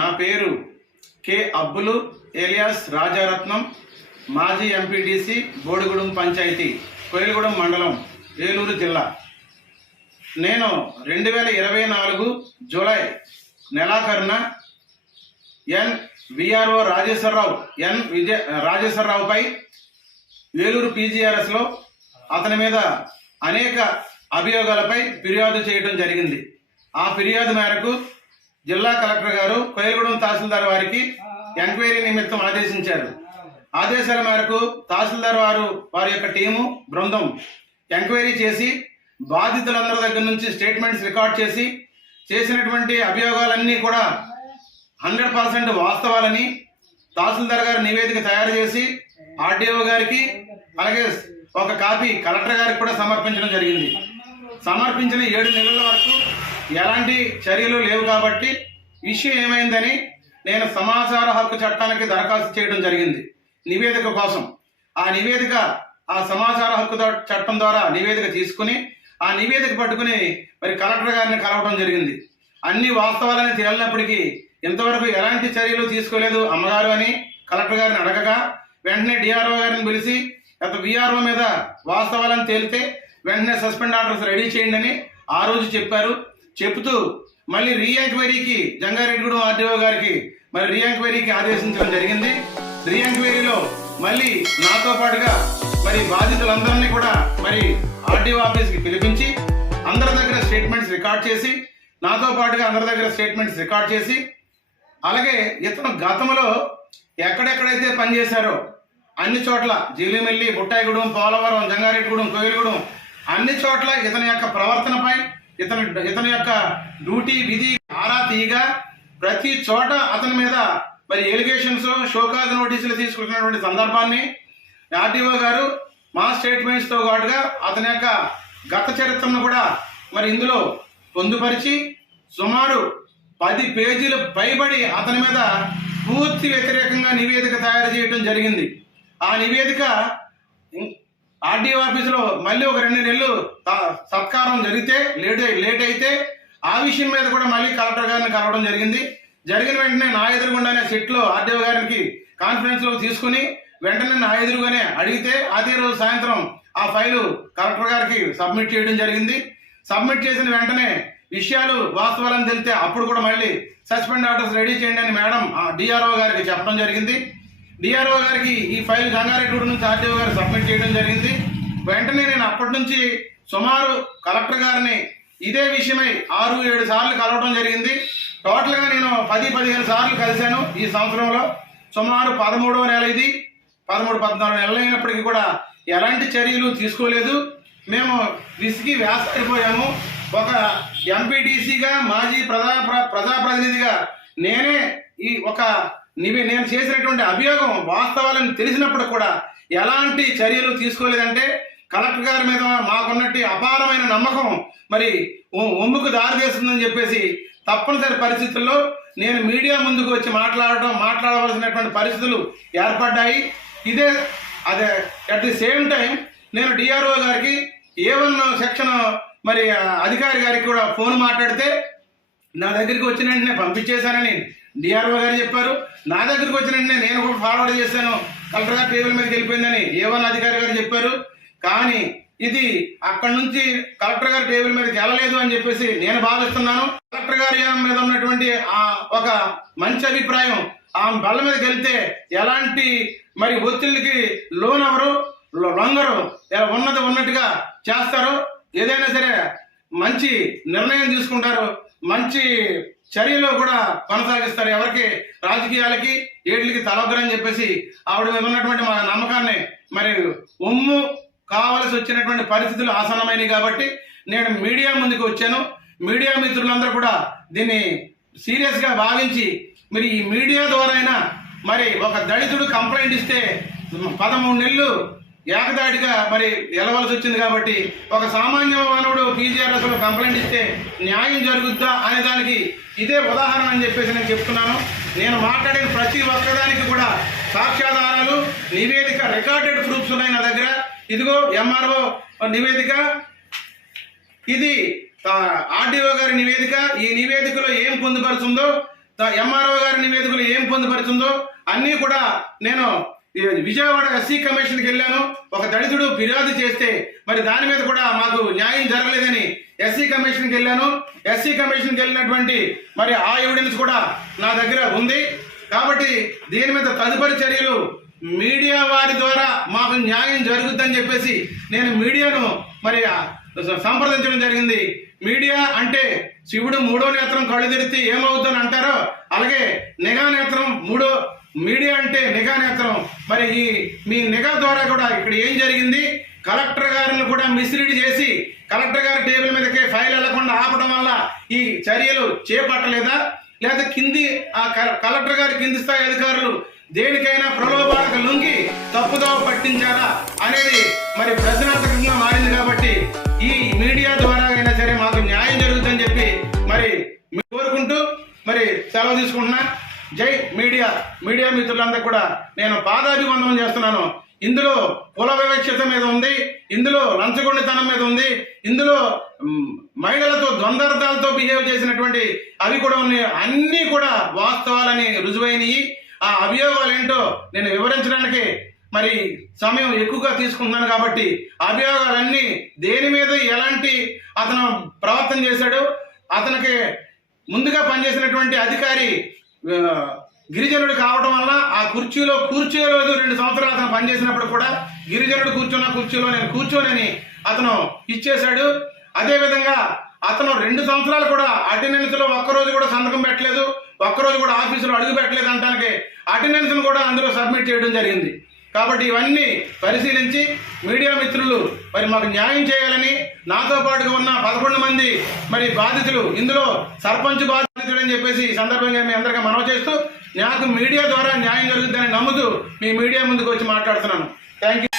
నా పేరు కె అబ్బులు ఏలియాస్ రాజారత్నం మాజీ ఎంపీటీసీ బోడిగూడెం పంచాయతీ కోయిలగూడెం మండలం ఏలూరు జిల్లా. నేను రెండు వేల ఇరవై నాలుగు July నెలాఖరున N VRO Rajeswararao N Vijaya రాజేశ్వరరావుపై Eluru పీజీఆర్ఎస్లో అతని మీద అనేక అభియోగాలపై ఫిర్యాదు చేయడం జరిగింది. ఆ ఫిర్యాదు మేరకు జిల్లా కలెక్టర్ గారు కోయలగూడెం తహసీల్దార్ వారికి ఎంక్వైరీ నిమిత్తం ఆదేశించారు. ఆదేశాల మేరకు తహసీల్దార్ వారు వారి యొక్క టీము బృందం ఎంక్వైరీ చేసి బాధితులందరి దగ్గర నుంచి స్టేట్మెంట్స్ రికార్డ్ చేసి చేసినటువంటి అభియోగాలన్నీ కూడా హండ్రెడ్ పర్సెంట్ వాస్తవాలని తహసీల్దార్ గారు నివేదిక తయారు చేసి ఆర్డీఓ గారికి అలాగే ఒక కాపీ కలెక్టర్ గారికి కూడా సమర్పించడం జరిగింది. సమర్పించిన ఏడు నెలల వరకు ఎలాంటి చర్యలు లేవు కాబట్టి విషయం ఏమైందని నేను సమాచార హక్కు చట్టానికి దరఖాస్తు చేయడం జరిగింది. నివేదిక కోసం. ఆ నివేదిక ఆ సమాచార హక్కు చట్టం ద్వారా నివేదిక తీసుకుని ఆ నివేదిక పట్టుకుని మరి కలెక్టర్ గారిని కలవడం జరిగింది. అన్ని వాస్తవాలని తేలినప్పటికీ ఇంతవరకు ఎలాంటి చర్యలు తీసుకోలేదు అమ్మగారు అని కలెక్టర్ గారిని అడగగా వెంటనే డిఆర్ఓ గారిని పిలిచి గత విఆర్ఓ మీద వాస్తవాలను తేలితే వెంటనే సస్పెండ్ ఆర్డర్స్ రెడీ చేయండి అని ఆ రోజు చెప్పారు. చెబుతూ మళ్ళీ రీ ఎంక్వైరీకి జంగారెడ్డిగూడెం ఆర్డీఓ గారికి మరి రీ ఎంక్వైరీకి ఆదేశించడం జరిగింది. రీ ఎంక్వైరీలో మళ్ళీ నాతో పాటుగా మరి బాధితులందరినీ కూడా మరి ఆర్డీఓ ఆఫీస్కి పిలిపించి అందరి దగ్గర స్టేట్మెంట్స్ రికార్డ్ చేసి నాతో పాటుగా అందరి దగ్గర స్టేట్మెంట్స్ రికార్డ్ చేసి అలాగే ఇతను గతంలో ఎక్కడెక్కడైతే పనిచేశారో అన్ని చోట్ల జీలిమెల్లి బుట్టాయిగూడెం పోలవరం జంగారెడ్డిగూడెం కోయిలగూడెం అన్ని చోట్ల ఇతని యొక్క ప్రవర్తనపై ఇతని ఇతని యొక్క డ్యూటీ విధి ఆరా తీయగా ప్రతి చోట అతని మీద మరి ఎలిగేషన్స్ షోకాజ్ నోటీసులు తీసుకుంటున్నటువంటి సందర్భాన్ని ఆర్టీఓ గారు మా స్టేట్మెంట్స్తో పాటుగా అతని యొక్క గత చరిత్రను కూడా మరి ఇందులో పొందుపరిచి సుమారు పది పేజీలు పైబడి అతని మీద పూర్తి వ్యతిరేకంగా నివేదిక తయారు చేయడం జరిగింది. ఆ నివేదిక ఆర్డీఓ ఆఫీసులో మళ్ళీ ఒక రెండు నెలలు త- సత్కారం జరిగితే లేట్ లేట్ అయితే ఆ విషయం మీద కూడా మళ్ళీ కలెక్టర్ గారిని కలవడం జరిగింది. జరిగిన వెంటనే నా ఎదురుగుండానే సెట్లో ఆర్డీఓ గారికి కాన్ఫరెన్స్లో తీసుకుని వెంటనే నా ఎదురుగానే అడిగితే అదే రోజు సాయంత్రం ఆ ఫైలు కలెక్టర్ గారికి సబ్మిట్ చేయడం జరిగింది. సబ్మిట్ చేసిన వెంటనే విషయాలు వాస్తవాలను తెలితే అప్పుడు కూడా మళ్ళీ సస్పెండ్ ఆర్డర్స్ రెడీ చేయండి అని మేడం డిఆర్ఓ గారికి చెప్పడం జరిగింది. డిఆర్ఓ గారికి ఈ ఫైల్ గంగారెడ్డి నుంచి ఆర్డీఓ గారు సబ్మిట్ చేయడం జరిగింది. వెంటనే నేను అప్పటి నుంచి సుమారు కలెక్టర్ గారిని ఇదే విషయమై ఆరు ఏడు సార్లు కలవడం జరిగింది. టోటల్గా నేను పది పదిహేను సార్లు కలిశాను ఈ సంవత్సరంలో. సుమారు పదమూడవ నెల ఇది. పదమూడు పద్నాలుగు నెలలు అయినప్పటికీ కూడా ఎలాంటి చర్యలు తీసుకోలేదు. మేము విసిగి వేసరిపోయాము ఒక ఎంపీటీసీగా మాజీ ప్రజా ప్ర- ప్రజాప్రతినిధిగా నేనే ఈ ఒక నివే నేను చేసినటువంటి అభియోగం వాస్తవాలను తెలిసినప్పుడు కూడా ఎలాంటి చర్యలు తీసుకోలేదంటే కలెక్టర్ గారి మీద మాకున్నట్టు అపారమైన నమ్మకం మరి ఒమ్ముకు దారి చేస్తుందని చెప్పేసి తప్పనిసరి పరిస్థితుల్లో నేను మీడియా ముందుకు వచ్చి మాట్లాడటం మాట్లాడవలసినటువంటి పరిస్థితులు ఏర్పడ్డాయి. ఇదే అదే అట్ ది సేమ్ టైం నేను డిఆర్ఓ గారికి ఏ వన్ సెక్షన్ మరి అధికారి గారికి కూడా ఫోన్ మాట్లాడితే నా దగ్గరికి వచ్చిన వెంటనే పంపించేశానని డిఆర్ఓ గారు చెప్పారు నా దగ్గరికి వచ్చిన వెంటనే నేను కూడా ఫార్వర్డ్ చేశాను. కలెక్టర్ గారు టేబుల్ మీదకి వెళ్ళిపోయిందని ఏవన్ అధికారి గారు చెప్పారు. కానీ ఇది అక్కడ నుంచి కలెక్టర్ గారి టేబుల్ మీదకి వెళ్ళలేదు అని చెప్పేసి నేను భావిస్తున్నాను. కలెక్టర్ గారి మీద ఉన్నటువంటి ఆ ఒక మంచి అభిప్రాయం ఆ బల్ల మీదకి వెళ్తే ఎలాంటి మరి ఒత్తిళ్ళకి లోన్ ఎవరు లొంగరు ఉన్నది ఉన్నట్టుగా చేస్తారు. ఏదైనా సరే మంచి నిర్ణయం తీసుకుంటారు. మంచి చర్యలు కూడా కొనసాగిస్తారు. ఎవరికి రాజకీయాలకి ఏట్లకి తలొగ్గరని చెప్పేసి ఆవిడ మీద ఉన్నటువంటి మా నమ్మకాన్ని మరి ఉమ్ము కావలసి వచ్చినటువంటి పరిస్థితులు ఆసన్నమైనవి కాబట్టి నేను మీడియా ముందుకు వచ్చాను. మీడియా మిత్రులందరూ కూడా దీన్ని సీరియస్గా భావించి మరి ఈ మీడియా ద్వారా అయినా మరి ఒక దళితుడు కంప్లైంట్ ఇస్తే పదమూడు నెలలు ఏకదాటిగా మరి వెళ్ళవలసి వచ్చింది కాబట్టి ఒక సామాన్య మానవుడు పీజీఆర్ఎస్లో కంప్లైంట్ ఇస్తే న్యాయం జరుగుద్దా అనే దానికి ఇదే ఉదాహరణ అని చెప్పేసి నేను చెప్తున్నాను. నేను మాట్లాడిన ప్రతి ఒక్కదానికి కూడా సాక్ష్యాధారాలు నివేదిక రికార్డెడ్ ప్రూఫ్స్ ఉన్నాయి నా దగ్గర. ఇదిగో ఎంఆర్ఓ నివేదిక. ఇది ఆర్డీఓ గారి నివేదిక. ఈ నివేదికలో ఏం పొందుపరుచుందో ఎంఆర్ఓ గారి నివేదికలో ఏం పొందుపరుతుందో అన్నీ కూడా నేను విజయవాడ ఎస్సీ కమిషన్కి వెళ్ళాను. ఒక దళితుడు ఫిర్యాదు చేస్తే మరి దాని మీద కూడా మాకు న్యాయం జరగలేదని ఎస్సీ కమిషన్కి వెళ్ళాను. ఎస్సీ కమిషన్కి వెళ్ళినటువంటి మరి ఆ ఎవిడెన్స్ కూడా నా దగ్గర ఉంది. కాబట్టి దీని మీద తదుపరి చర్యలు మీడియా వారి ద్వారా మాకు న్యాయం జరుగుద్దని చెప్పేసి నేను మీడియాను మరి సంప్రదించడం జరిగింది. మీడియా అంటే శివుడు మూడో నేత్రం కళ్ళు తెరిస్తే ఏమవుతుందని అంటారో అలాగే నిఘా నేత్రం మూడో మీడియా అంటే నిఘా నేత్రం. మరి ఈ మీ నిఘా ద్వారా కూడా ఇక్కడ ఏం జరిగింది? కలెక్టర్ గారిని కూడా మిస్లీడ్ చేసి కలెక్టర్ గారి టేబుల్ మీదకి ఫైల్ వెళ్ళకుండా ఆపడం వల్ల ఈ చర్యలు చేపట్టలేదా? లేదా కింది ఆ కలెక్టర్ గారి కింది స్థాయి అధికారులు దేనికైనా ప్రలోభాలకు లొంగి తప్పుదోవ పట్టించారా అనేది మరి ప్రశ్నార్థకంగా జై మీడియా. మీడియా మిత్రులందరూ కూడా నేను పాదాభివందనం చేస్తున్నాను. ఇందులో కుల వివక్షత మీద ఉంది ఇందులో లంచగొండితనం మీద ఉంది ఇందులో మహిళలతో ద్వంద్వార్థాలతో బిహేవ్ చేసినటువంటి అవి కూడా ఉన్నాయి. అన్నీ కూడా వాస్తవాలని రుజువైనవి ఆ అభియోగాలు ఏంటో నేను వివరించడానికి మరి సమయం ఎక్కువగా తీసుకుంటున్నాను కాబట్టి అభియోగాలన్నీ దేని మీద ఎలాంటి అతను ప్రవర్తన చేశాడు అతనికి ముందుగా పనిచేసినటువంటి అధికారి గిరిజనుడు కావడం వల్ల ఆ కుర్చీలో కూర్చోలేదు రెండు సంవత్సరాలు అతను పనిచేసినప్పుడు కూడా గిరిజనుడు కూర్చున్న కుర్చీలో నేను కూర్చోనని అతను ఇచ్చేశాడు. అదేవిధంగా అతను రెండు సంవత్సరాలు కూడా అటెండెన్స్లో ఒక్కరోజు కూడా సంతకం పెట్టలేదు ఒక్కరోజు కూడా ఆఫీసులో అడుగు పెట్టలేదు అంటానికి అటెండెన్స్ను కూడా అందులో సబ్మిట్ చేయడం జరిగింది. కాబట్టి ఇవన్నీ పరిశీలించి మీడియా మిత్రులు మరి మాకు న్యాయం చేయాలని నాతో పాటుగా ఉన్న పదకొండు మంది మరి బాధితులు ఇందులో సర్పంచ్ బాధితుడు అని చెప్పేసి ఈ సందర్భంగా మీ అందరికీ మనవి చేస్తూ నాకు మీడియా ద్వారా న్యాయం జరుగుతుందని నమ్ముతూ మీ మీడియా ముందుకు వచ్చి మాట్లాడుతున్నాను. Thank you